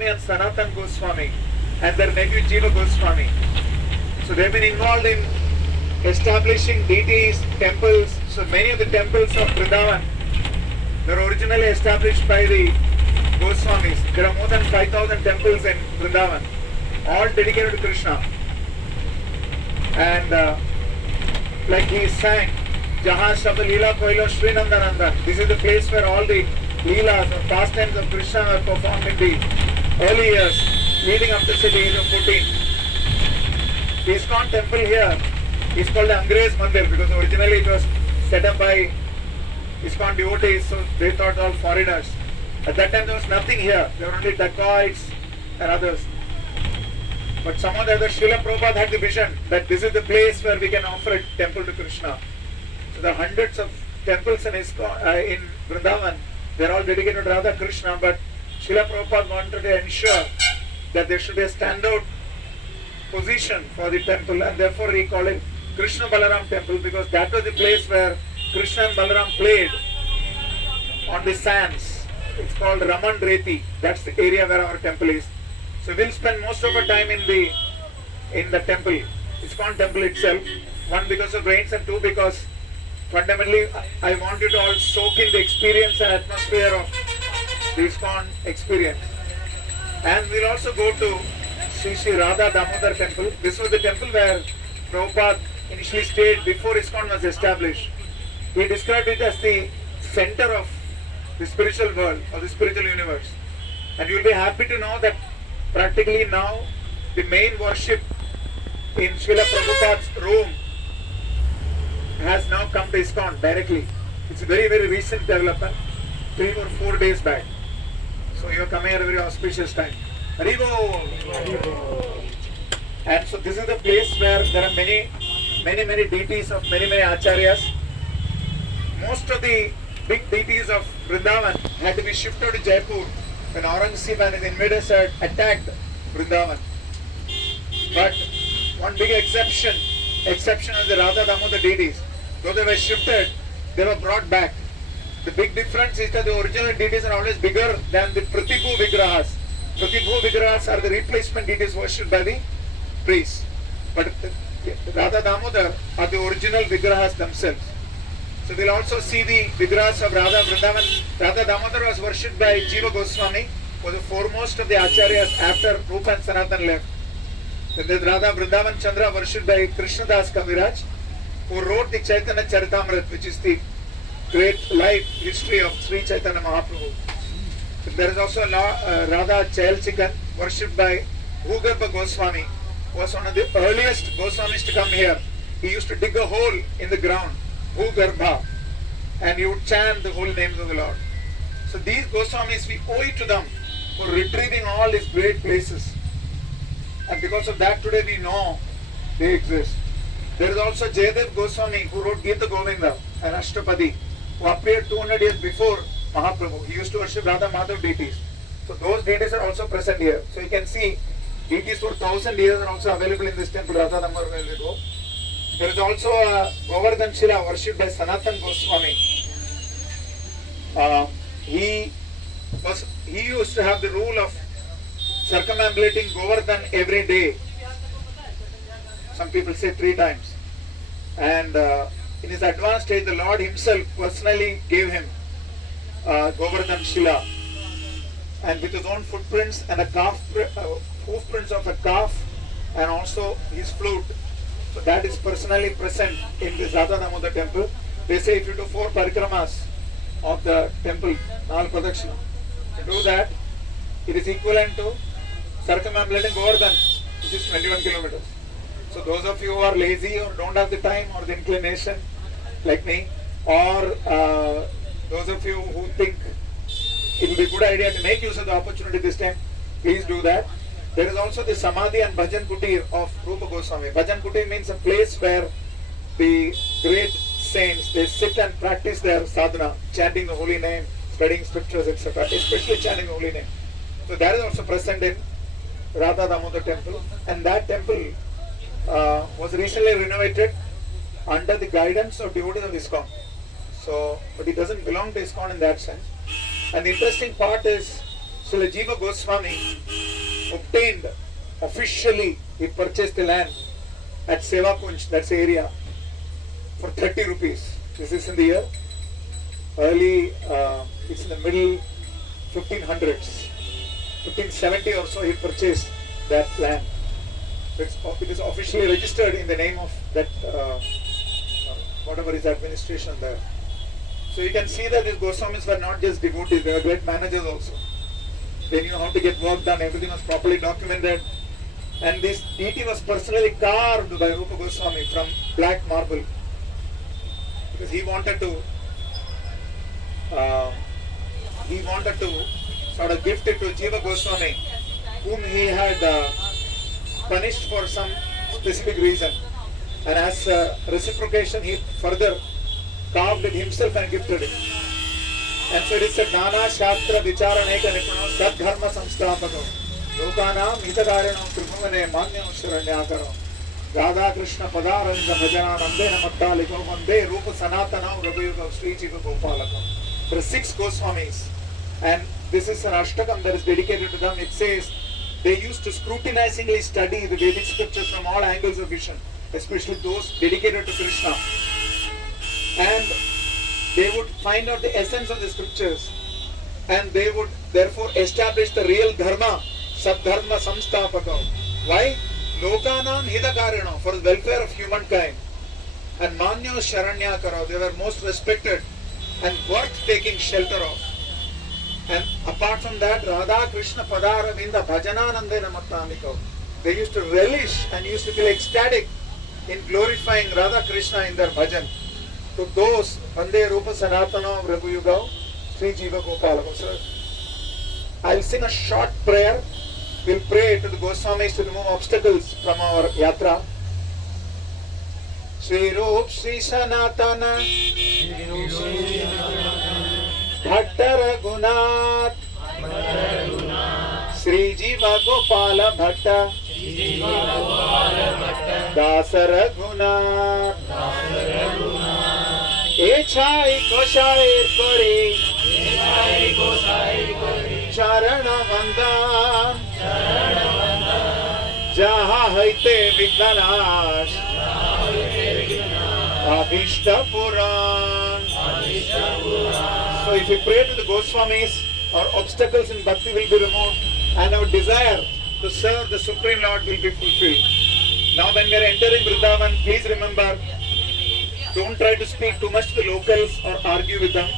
Goswami and Sanatan Goswami and their nephew Jiva Goswami. So they've been involved in establishing deities, temples. So many of the temples of Vrindavan were originally established by the Goswamis. There are more than 5,000 temples in Vrindavan, all dedicated to Krishna. And like he sang, Jahan Shabda Leela Koilo Shri Nandananda. This is the place where all the Leelas or pastimes of Krishna were performed in the early years, leading up to the age of 14. The ISKCON temple here is called the Angrez Mandir because originally it was set up by ISKCON devotees, so they thought all foreigners. At that time there was nothing here, there were only dacoits and others. But somehow or other Srila Prabhupada had the vision that this is the place where we can offer a temple to Krishna. So there are hundreds of temples in Vrindavan, they are all dedicated to Radha Krishna, but Srila Prabhupada wanted to ensure that there should be a standout position for the temple, and therefore he called it Krishna Balaram temple because that was the place where Krishna and Balaram played on the sands. It's called Raman Reti. That's the area where our temple is. So we'll spend most of our time in the temple, ISKCON temple itself. One, because of rains, and two, because fundamentally I want you to all soak in the experience and atmosphere of the ISKCON experience. And we'll also go to Sri Radha Damodar temple. This was the temple where Prabhupada initially stayed before ISKCON was established. He described it as the center of the spiritual world or the spiritual universe. And you'll be happy to know that practically now the main worship in Srila Prabhupada's room has now come to ISKCON directly. It's a very, very recent development, 3 or 4 days back. So you are coming at a very auspicious time. Haribo! And so this is the place where there are many deities of many acharyas. Most of the big deities of Vrindavan had to be shifted to Jaipur when Aurangzeb and his invaders had attacked Vrindavan. But one big exception was the Radha Damodar deities. Though they were shifted, they were brought back. The big difference is that the original deities are always bigger than the Pratibhu Vigrahas. Pratibhu Vigrahas are the replacement deities worshipped by the priests. But the Radha Damodar are the original Vigrahas themselves. So we'll also see the Vigrahas of Radha Vrindavan. Radha Damodar was worshipped by Jiva Goswami, who was the foremost of the acharyas after Rupa and Sanatan left. Then there's Radha Vrindavan Chandra worshipped by Krishnadas Kaviraj, who wrote the Chaitanya Charitamrita, which is the great life history of Sri Chaitanya Mahaprabhu. There is also Radha Chail Chikan, worshipped by Bhugarbha Goswami, who was one of the earliest Goswamis to come here. He used to dig a hole in the ground, Bhugarbha, and he would chant the holy names of the Lord. So these Goswamis, we owe it to them for retrieving all these great places. And because of that, today we know they exist. There is also Jayadev Goswami, who wrote Gita Govinda, an Ashtapadi, who appeared 200 years before Mahaprabhu. He used to worship Radha Madhav deities. So those deities are also present here. So you can see deities for 1,000 years are also available in this temple, Radha Damodar where we go. There is also a Govardhan Shila worshipped by Sanatan Goswami. He used to have the rule of circumambulating Govardhan every day. Some people say 3 times. And in his advanced stage, the Lord himself personally gave him Govardhan Shila, and with his own footprints and hoofprints of a calf, and also his flute. So that is personally present in this Radha Damodar temple. They say if you do 4 parikramas of the temple, Nal Pradakshina, to do that, it is equivalent to circumambulating Govardhan, which is 21 kilometers. So those of you who are lazy or don't have the time or the inclination, like me, or those of you who think it will be a good idea to make use of the opportunity this time, please do that. There is also the Samadhi and Bhajan Kutir of Rupa Goswami. Bhajan Kutir means a place where the great saints, they sit and practice their sadhana, chanting the holy name, studying scriptures, etc., especially chanting the holy name. So that is also present in Radha Damodar temple, and that temple was recently renovated under the guidance of devotees of ISKCON. So, but it doesn't belong to ISKCON in that sense. And the interesting part is Srila Jiva Goswami obtained officially, he purchased the land at Seva Kunj, that's the area, for 30 rupees. This is in the year early, it's in the middle 1500s. 1570 or so he purchased that land. It is officially registered in the name of that, whatever is administration there. So you can see that these Goswamis were not just devotees, they were great managers also. They knew how to get work done, everything was properly documented. And this deity was personally carved by Rupa Goswami from black marble. Because he wanted to sort of gift it to Jiva Goswami, whom he had punished for some specific reason. And as reciprocation, he further carved it himself and gifted it. And so it is said, Nana Shastra Vicharaneka Nipuno Sadharma Samstapako Lokanam Hitakaranam Tribhuvane Manyam Sharanyakaram Radha Krishna Padaranja Bhajana Nandena Mattaliko Vande Rupa Sanatanam Raghuyuga Sri Jiva Gopalakam. There are 6 Goswamis, and this is an Ashtakam that is dedicated to them. It says they used to scrutinizingly study the Vedic scriptures from all angles of vision, especially those dedicated to Krishna. And they would find out the essence of the scriptures, and they would therefore establish the real dharma, Sadharma Samstapaka. Why? Lokanam Hitakarino, for the welfare of humankind. And Manyo Sharanyakara, they were most respected and worth taking shelter of. And apart from that, Radha Krishna Padaravinda Bhajananandena Mattamiko, they used to relish and used to feel ecstatic in glorifying Radha Krishna in their bhajan. To those, Vande Rupa Sanatana Raghuyuga Sri Jiva Gopalakam. So, I'll sing a short prayer. We'll pray to the Goswamis to remove obstacles from our yatra. Sri Rup Sri Sanatana Bhatta Raghunath Sri Jiva Gopala Bhatta Dasa Raghunath Echai Goshair Kori Charana Vandan Jaha Haite Vignash Abhishta Puran. So if we pray to the Goswamis, our obstacles in bhakti will be removed and our desire to serve the Supreme Lord will be fulfilled. Now when we are entering Vrindavan, please remember, don't try to speak too much to the locals or argue with them.